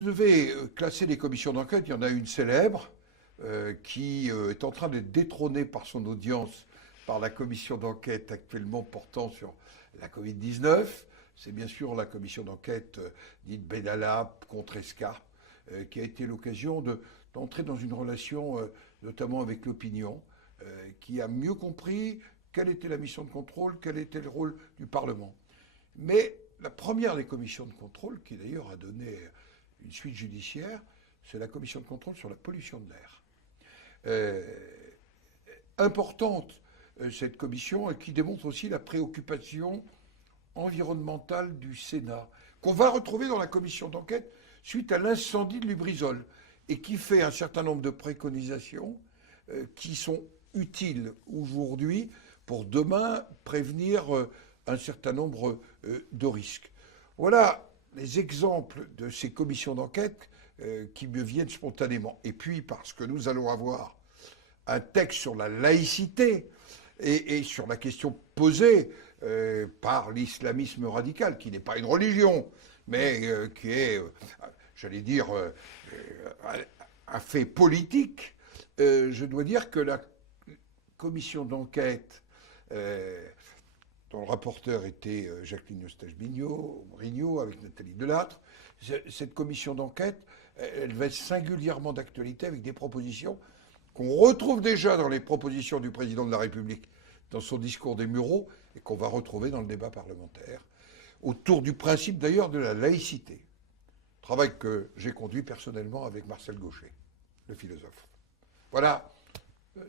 Vous devez classer les commissions d'enquête. Il y en a une célèbre qui est en train d'être détrônée par son audience par la commission d'enquête actuellement portant sur la Covid-19. C'est bien sûr la commission d'enquête dite Benalla contre Esca, qui a été l'occasion d'entrer dans une relation notamment avec l'opinion, qui a mieux compris quelle était la mission de contrôle, quel était le rôle du Parlement. Mais la première des commissions de contrôle, qui d'ailleurs a donné une suite judiciaire, c'est la commission de contrôle sur la pollution de l'air. Importante, cette commission, et qui démontre aussi la préoccupation environnementale du Sénat, qu'on va retrouver dans la commission d'enquête suite à l'incendie de Lubrizol, et qui fait un certain nombre de préconisations qui sont utiles aujourd'hui pour demain prévenir un certain nombre de risques. Voilà les exemples de ces commissions d'enquête qui me viennent spontanément. Et puis parce que nous allons avoir un texte sur la laïcité et sur la question posée par l'islamisme radical, qui n'est pas une religion, mais qui est, j'allais dire, un fait politique, je dois dire que la commission d'enquête dont le rapporteur était Jacqueline Eustache-Brinio, avec Nathalie Delattre. Cette commission d'enquête, elle va être singulièrement d'actualité avec des propositions qu'on retrouve déjà dans les propositions du président de la République dans son discours des Mureaux et qu'on va retrouver dans le débat parlementaire, autour du principe d'ailleurs de la laïcité. Travail que j'ai conduit personnellement avec Marcel Gauchet, le philosophe. Voilà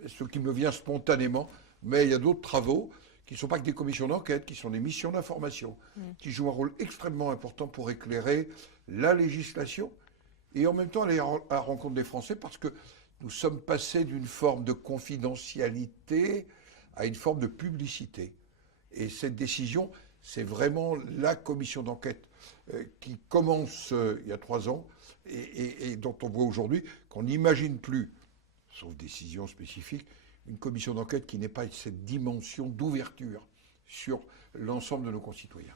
ce qui me vient spontanément, mais il y a d'autres travaux qui ne sont pas que des commissions d'enquête, qui sont des missions d'information, qui jouent un rôle extrêmement important pour éclairer la législation et en même temps aller à la rencontre des Français, parce que nous sommes passés d'une forme de confidentialité à une forme de publicité. Et cette décision, c'est vraiment la commission d'enquête qui commence il y a 3 ans et dont on voit aujourd'hui qu'on n'imagine plus, sauf décision spécifique, une commission d'enquête qui n'ait pas cette dimension d'ouverture sur l'ensemble de nos concitoyens.